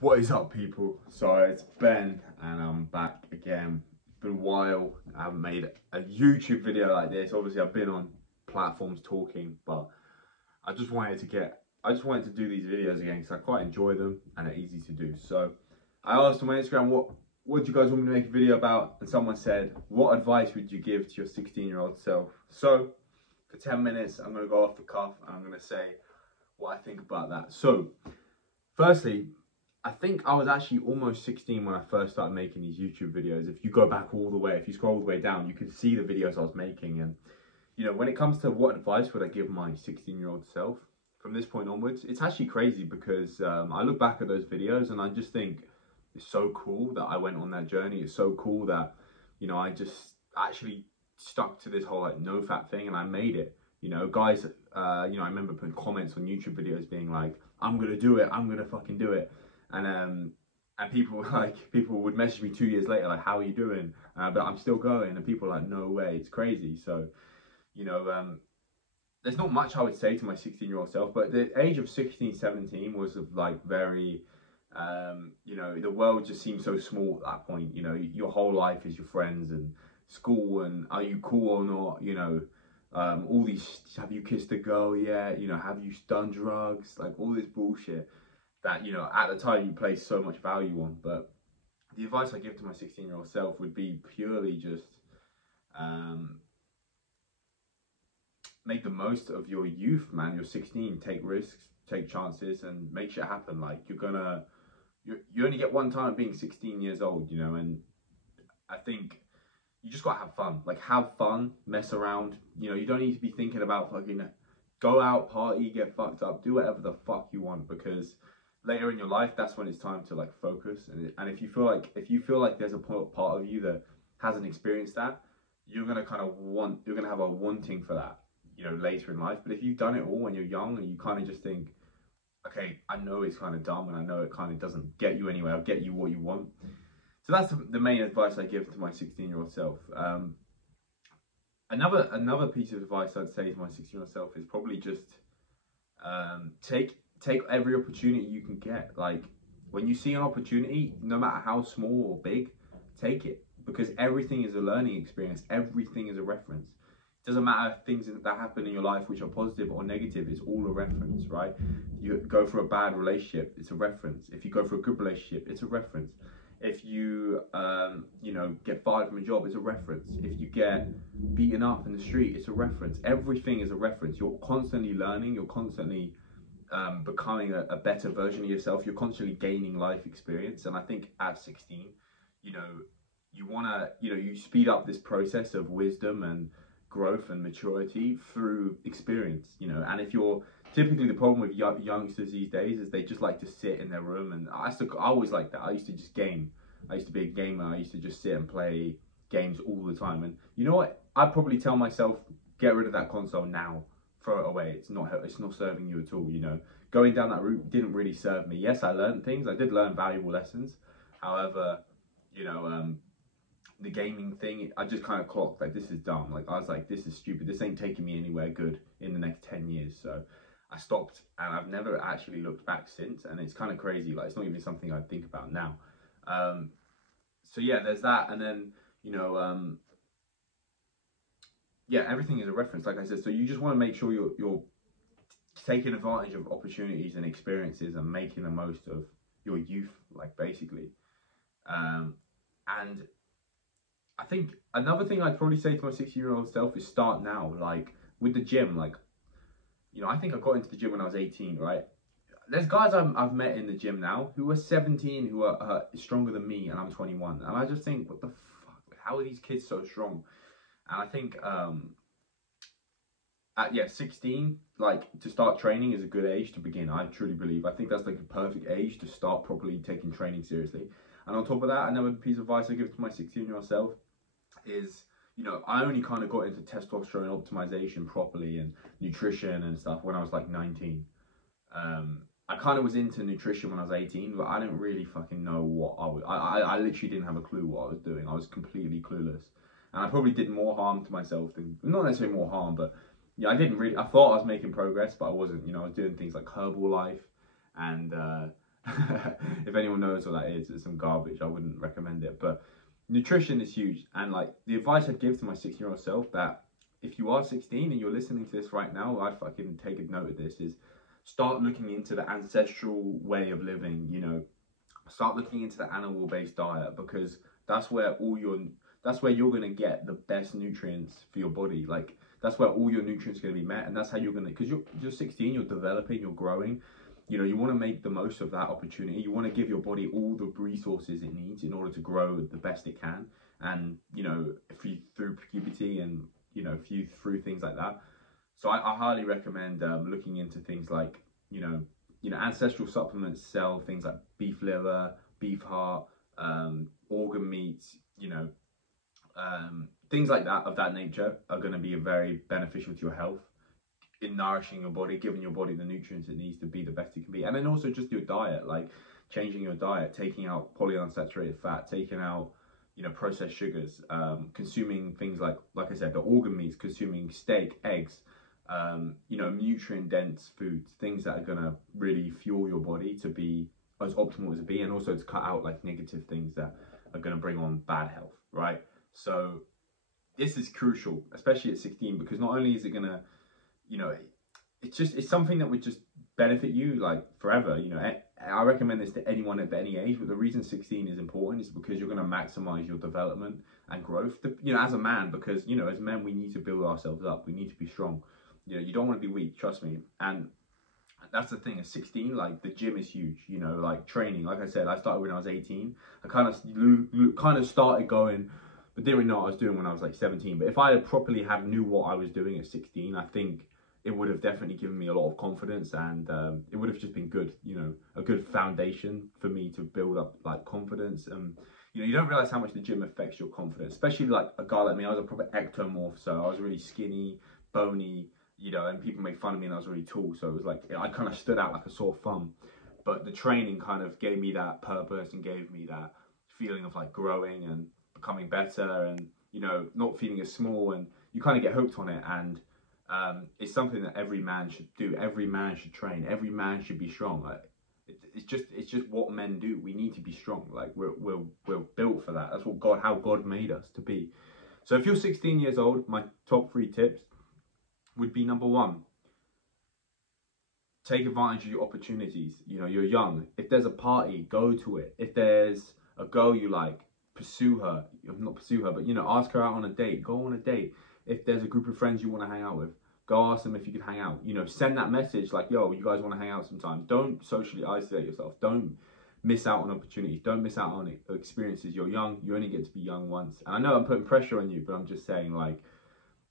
What is up, people? So it's Ben and I'm back again. It's been a while. I haven't made a YouTube video like this. Obviously I've been on platforms talking, but I just wanted to do these videos again because I quite enjoy them and they're easy to do. So I asked on my Instagram, what do you guys want me to make a video about? And someone said, what advice would you give to your 16-year-old self? So for 10 minutes I'm gonna go off the cuff and I'm gonna say what I think about that. So firstly, I think I was actually almost 16 when I first started making these YouTube videos. If you go back all the way, if you scroll all the way down, you can see the videos I was making. And, you know, when it comes to what advice would I give my 16-year-old self from this point onwards, it's actually crazy because I look back at those videos and I just think it's so cool that I went on that journey. It's so cool that, you know, I just actually stuck to this whole like no fat thing and I made it. You know, guys, you know, I remember putting comments on YouTube videos being like, I'm gonna do it, I'm gonna fucking do it. And people people would message me 2 years later like, how are you doing? But I'm still going, and people are like, no way, it's crazy. So, you know, there's not much I would say to my 16-year-old self, but the age of 16, 17 was like very, you know, the world just seemed so small at that point. You know, your whole life is your friends and school and are you cool or not, you know. All these, have you kissed a girl yet? You know, have you done drugs? Like all this bullshit that, you know, at the time you place so much value on. But the advice I give to my 16-year-old self would be purely just um, make the most of your youth, man. You're 16, take risks, take chances, and make shit happen. Like you only get one time of being 16 years old, you know, and I think you just gotta have fun. Like have fun, mess around. You know, you don't need to be thinking about fucking go out, party, get fucked up, do whatever the fuck you want because later in your life that's when it's time to like focus and if you feel like there's a part of you that hasn't experienced that, you're gonna have a wanting for that, you know, later in life. But if you've done it all when you're young and you kind of just think, okay, I know it's kind of dumb and I know it kind of doesn't get you anywhere, I'll get you what you want. So that's the main advice I give to my 16-year-old self. Another piece of advice I'd say to my 16-year-old self is probably just take every opportunity you can get. Like when you see an opportunity, no matter how small or big, take it because everything is a learning experience. Everything is a reference. It doesn't matter if things that happen in your life which are positive or negative, it's all a reference, right? You go for a bad relationship, it's a reference. If you go for a good relationship, it's a reference. If you you know, get fired from a job, it's a reference. If you get beaten up in the street, it's a reference. Everything is a reference. You're constantly learning, you're constantly becoming a better version of yourself. You're constantly gaining life experience. And I think at 16, you know, you speed up this process of wisdom and growth and maturity through experience, you know. And if you're typically, the problem with youngsters these days is they just like to sit in their room, and I always like that. I used to just game. I used to be a gamer. I used to just sit and play games all the time. And you know what? I'd probably tell myself, get rid of that console now, throw it away. It's not serving you at all, you know. Going down that route didn't really serve me. Yes, I learned things. I did learn valuable lessons. However, you know, the gaming thing, I just kind of clocked like this is dumb. Like I was like, this is stupid. This ain't taking me anywhere good in the next 10 years. So I stopped and I've never actually looked back since. And it's kind of crazy. Like it's not even something I think about now. So yeah, there's that. And then, you know, yeah, everything is a reference, like I said. So you just want to make sure you're taking advantage of opportunities and experiences and making the most of your youth, like basically. And I think another thing I'd probably say to my 16-year-old self is start now, like with the gym. Like, you know, I think I got into the gym when I was 18, right? There's guys I've met in the gym now who are 17 who are stronger than me, and I'm 21. And I just think, what the fuck? How are these kids so strong? And I think at 16, like to start training is a good age to begin. I truly believe. I think that's like a perfect age to start properly taking training seriously. And on top of that, another piece of advice I give to my 16-year-old self is, you know, I only kind of got into testosterone optimization properly and nutrition and stuff when I was like 19. I kind of was into nutrition when I was 18, but I didn't really fucking know what I literally didn't have a clue what I was doing. I was completely clueless. And I probably did more harm to myself than, not necessarily more harm, but yeah, I thought I was making progress, but I wasn't. You know, I was doing things like Herbalife and If anyone knows what that is, it's some garbage. I wouldn't recommend it. But nutrition is huge, and like the advice I'd give to my 16-year-old self, that if you are 16 and you're listening to this right now, I fucking take a note of this, is start looking into the ancestral way of living. You know, start looking into the animal-based diet, because that's where you're gonna get the best nutrients for your body. Like that's where all your nutrients are gonna be met, and that's how you're gonna, because you're 16, you're developing, you're growing. You know, you want to make the most of that opportunity. You want to give your body all the resources it needs in order to grow the best it can. And you know, if you through puberty, and you know, if you through things like that. So I highly recommend looking into things like, ancestral supplements sell things like beef liver, beef heart, organ meats, things like that, of that nature, are going to be very beneficial to your health, in nourishing your body, giving your body the nutrients it needs to be the best it can be. And then also just your diet, like changing your diet, taking out polyunsaturated fat, taking out, processed sugars, consuming things like I said, the organ meats, consuming steak, eggs, nutrient dense foods, things that are gonna really fuel your body to be as optimal as it be, and also to cut out like negative things that are gonna bring on bad health, right? So this is crucial, especially at 16, because not only is it gonna, it's something that would just benefit you like forever. I recommend this to anyone at any age, but the reason 16 is important is because you're going to maximize your development and growth, as a man, because, as men, we need to build ourselves up. We need to be strong. You don't want to be weak, trust me. And that's the thing, at 16, like the gym is huge, like training. Like I said, I started when I was 18. I kind of started going, but didn't really know what I was doing when I was like 17. But if I had properly knew what I was doing at 16, I think it would have definitely given me a lot of confidence, and it would have just been good, a good foundation for me to build up like confidence. And you don't realize how much the gym affects your confidence, especially like a guy like me. I was a proper ectomorph, so I was really skinny, bony, and people made fun of me, and I was really tall, so it was like I kind of stood out like a sore thumb. But the training kind of gave me that purpose and gave me that feeling of like growing and becoming better, and not feeling as small, and you kind of get hooked on it. And it's something that every man should do. Every man should train. Every man should be strong. Like it's just what men do. We need to be strong. Like we're built for that. That's how God made us to be. So if you're 16 years old, my top 3 tips would be: number 1, take advantage of your opportunities. You're young. If there's a party, go to it. If there's a girl you like, pursue her. Not pursue her, but ask her out on a date. Go on a date. If there's a group of friends you want to hang out with, go ask them if you can hang out. Send that message like, yo, you guys want to hang out sometime. Don't socially isolate yourself. Don't miss out on opportunities. Don't miss out on experiences. You're young. You only get to be young once. And I know I'm putting pressure on you, but I'm just saying, like,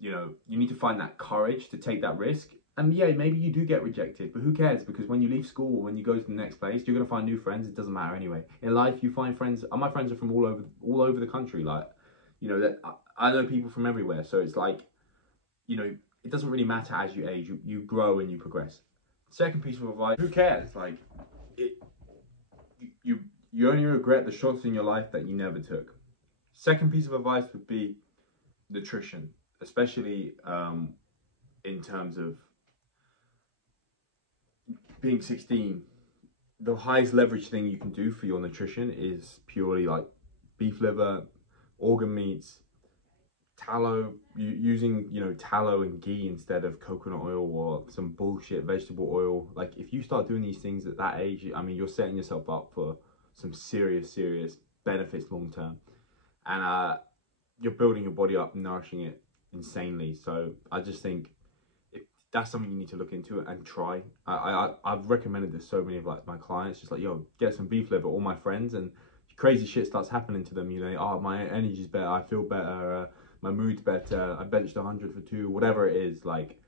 you need to find that courage to take that risk. And yeah, maybe you do get rejected, but who cares? Because when you leave school, when you go to the next place, you're going to find new friends. It doesn't matter anyway. In life, you find friends. My friends are from all over the country. Like, that I know people from everywhere. So it's like, it doesn't really matter as you age. You grow and you progress. Second piece of advice: who cares? Like, you only regret the shots in your life that you never took. Second piece of advice would be nutrition, especially in terms of being 16. The highest leverage thing you can do for your nutrition is purely like beef liver, organ meats, tallow, using tallow and ghee instead of coconut oil or some bullshit vegetable oil. Like, if you start doing these things at that age, I mean, you're setting yourself up for some serious benefits long term, and you're building your body up, nourishing it insanely. So I just think that's something you need to look into and try. I've recommended this to so many of like my clients, just like, yo, get some beef liver, all my friends, and crazy shit starts happening to them. Oh, my energy's better, I feel better, my mood's better, I benched 100 for 2, whatever it is. Like,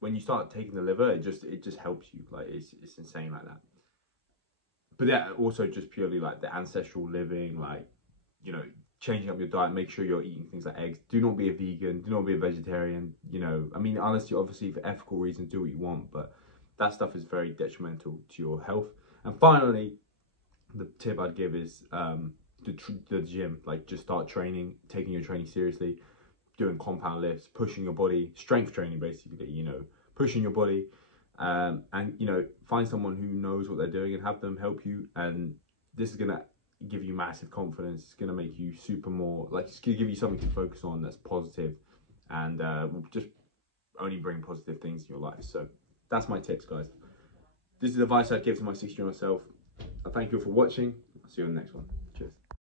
when you start taking the liver, it just helps you. Like, it's insane like that. But yeah, also just purely like the ancestral living, like, changing up your diet, make sure you're eating things like eggs. Do not be a vegan, do not be a vegetarian. I mean, unless you obviously for ethical reasons do what you want, but that stuff is very detrimental to your health. And finally, the tip I'd give is the gym. Like, just start training, taking your training seriously, doing compound lifts, pushing your body, strength training basically, pushing your body, and you know, find someone who knows what they're doing and have them help you. And this is gonna give you massive confidence. It's gonna make you super more, like, it's gonna give you something to focus on that's positive, and will just only bring positive things in your life. So that's my tips, guys. This is the advice I'd give to my 16-year-old self. I thank you all for watching. I'll see you on the next one.